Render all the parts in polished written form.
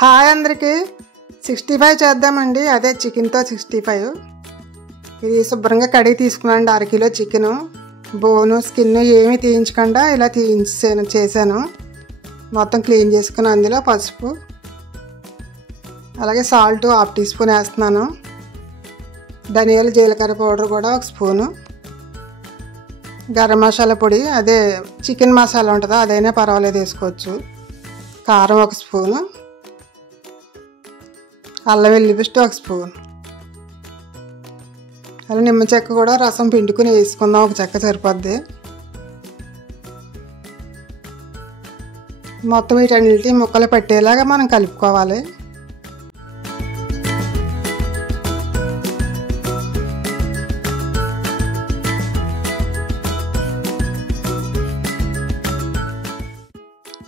Hi అందరికీ 65 చేద్దామండి. అదే చికెన్తో 65. ఇది శుభ్రంగా కడిగి తీసుకున్నాను. అరకిలో చికెను, బోను స్కిన్ ఏమీ తీయించకుండా ఇలా చేశాను. మొత్తం క్లీన్ చేసుకుని అందులో పసుపు, అలాగే సాల్ట్ 1/2 టీ స్పూన్ వేస్తున్నాను. ధనియాలు జీలకర్ర పౌడర్ కూడా 1 స్పూను, గరం మసాలా పొడి అదే చికెన్ మసాలా ఉంటుందో అదైనా పర్వాలేదు వేసుకోవచ్చు, కారం 1 స్పూను, అల్లం వెల్లుల్లి పేస్ట్ 1 స్పూన్, అలా నిమ్మ చెక్క కూడా రసం పిండుకుని వేసుకుందాం. 1 చెక్క సరిపోద్ది. మొత్తం వీటన్నిటి ముక్కలు పట్టేలాగా మనం కలుపుకోవాలి.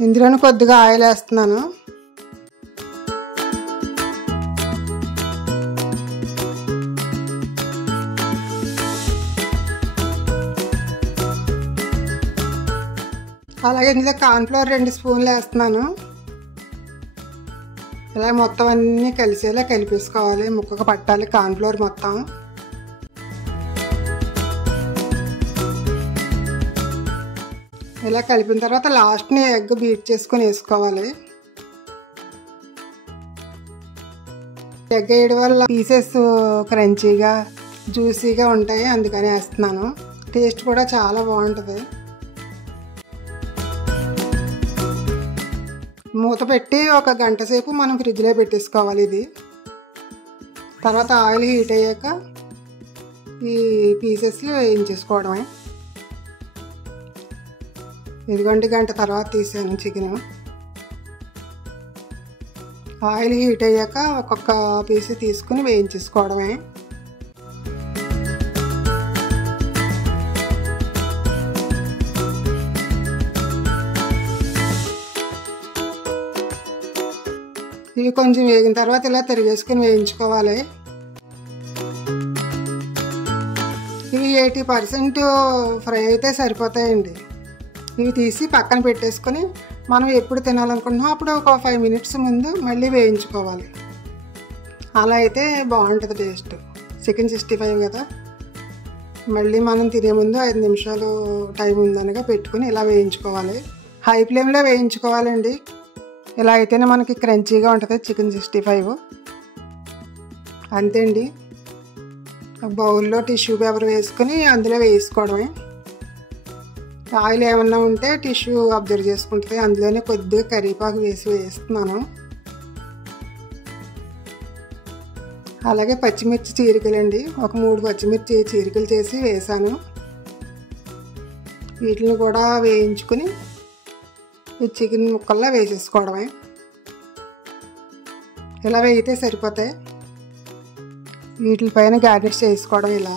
ఇందులోనే కొద్దిగా ఆయిల్ వేస్తున్నాను. అలాగే ఇందులో కార్న్ఫ్లవర్ 2 స్పూన్లు వేస్తున్నాను. ఇలా మొత్తం అన్నీ కలిసేలా కలిపేసుకోవాలి. ముక్కకు పట్టాలి కార్న్ఫ్లవర్ మొత్తం. ఇలా కలిపిన తర్వాత లాస్ట్ని ఎగ్ బీట్ చేసుకొని వేసుకోవాలి. ఎగ్ వేయడం వల్ల పీసెస్ క్రంచీగా జ్యూసీగా ఉంటాయి, అందుకని వేస్తున్నాను. టేస్ట్ కూడా చాలా బాగుంటుంది. మూత పెట్టి 1 గంట సేపు మనం ఫ్రిడ్జ్లో పెట్టేసుకోవాలి. ఇది తర్వాత ఆయిల్ హీట్ అయ్యాక ఈ పీసెస్లు వేయించేసుకోవడమే. ఇదిగోండి గంట తర్వాత తీసాను చికెన్. ఆయిల్ హీట్ అయ్యాక ఒక్కొక్క పీస్ తీసుకుని వేయించేసుకోవడమే. ఇవి కొంచెం వేగిన తర్వాత ఇలా తిరిగేసుకుని వేయించుకోవాలి. ఇవి 80% ఫ్రై అయితే సరిపోతాయండి. ఇవి తీసి పక్కన పెట్టేసుకొని మనం ఎప్పుడు తినాలనుకుంటున్నామో అప్పుడు ఒక 5 మినిట్స్ ముందు మళ్ళీ వేయించుకోవాలి. అలా అయితే బాగుంటుంది టేస్ట్. చికెన్ 65 కదా, మళ్ళీ మనం తినే ముందు 5 నిమిషాలు టైం ఉందనగా పెట్టుకుని ఇలా వేయించుకోవాలి. హై ఫ్లేమ్లో వేయించుకోవాలండి. ఇలా అయితేనే మనకి క్రంచీగా ఉంటుంది చికెన్ 65. అంతే అండి. ఒక బౌల్లో టిష్యూ పేపర్ వేసుకొని అందులో వేసుకోవడమే. ఆయిల్ ఏమన్నా ఉంటే టిష్యూ అబ్జర్వ్ చేసుకుంటుంది. అందులోనే కొద్దిగా కరివేపాకు వేస్తున్నాను. అలాగే పచ్చిమిర్చి చీరికలండి, ఒక 3 పచ్చిమిర్చి చీరికలు చేసి వేసాను. వీటిని కూడా వేయించుకుని ఈ చికెన్ ముక్కల్లో వేసేసుకోవడమే. ఇలా వేయితే సరిపోతాయి. వీటిపైన గార్నిష్ చేసుకోవడం. ఇలా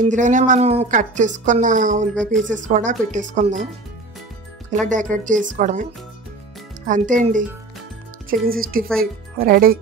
ఇందులోనే మనం కట్ చేసుకున్న ఉల్లిపాయ పీసెస్ కూడా పెట్టేసుకుందాం. ఇలా డెకరేట్ చేసుకోవడమే. అంతే అండి, చికెన్ 65 రెడీ.